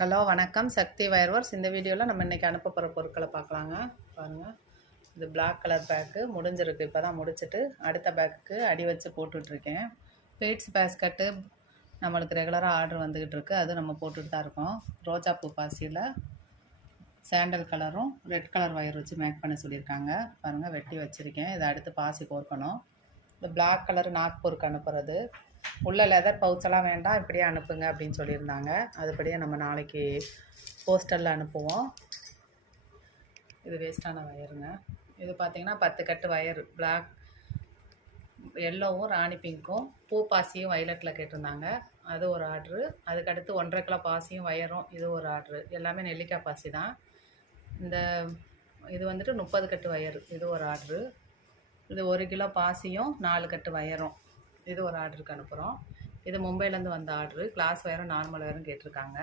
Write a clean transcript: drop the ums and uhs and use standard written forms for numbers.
Hello வணக்கம், சக்தி வயர்வர்ஸ். இந்த வீடியோவில் நம்ம இன்றைக்கி அனுப்ப போகிற பொருட்களை பார்க்கலாங்க. பாருங்கள், இது பிளாக் கலர் பேக்கு முடிஞ்சிருக்கு. இப்போ தான் முடிச்சுட்டு அடுத்த பேக்குக்கு அடி வச்சு போட்டுட்ருக்கேன். பீட்ஸ் பேஸ்கட்டு நம்மளுக்கு ரெகுலராக ஆர்டர் வந்துக்கிட்டு இருக்குது. அது நம்ம போட்டுட்டு தான் இருக்கோம். ரோஜா பூ பாசியில் சாண்டல் கலரும் ரெட் கலர் வயர் வச்சு மேக் பண்ண சொல்லியிருக்காங்க. பாருங்கள், வெட்டி வச்சுருக்கேன். இதை அடுத்து பாசி கோர்க்கணும். இந்த பிளாக் கலர் நாக்பூருக்கு அனுப்புறது, உள்ள லெதர் பவுச்செல்லாம் வேண்டாம், இப்படியே அனுப்புங்க அப்படின்னு சொல்லியிருந்தாங்க. அதுபடியே நம்ம நாளைக்கு போஸ்டரில் அனுப்புவோம். இது வேஸ்ட்டான வயருங்க. இது பார்த்திங்கன்னா 10 கட்டு வயர், பிளாக் எல்லோவும் ராணி பிங்க்கும் பூ பாசியும் வயலட்டில் கேட்டிருந்தாங்க. அது ஒரு ஆர்ட்ரு. அதுக்கடுத்து 1.5 கிலோ பாசியும் வயரும், இது ஒரு ஆர்ட்ரு. எல்லாமே நெல்லிக்காய் பாசி தான். இந்த இது வந்துட்டு 30 கட்டு வயர், இது ஒரு ஆர்ட்ரு. இது 1 கிலோ பாசியும் 4 கட்டு வயரும், இது ஒரு ஆர்டருக்கு அனுப்புகிறோம். இது மும்பைலேருந்து வந்த ஆர்டரு. கிளாஸ் வயரும் நார்மல் வயரும் கேட்டிருக்காங்க.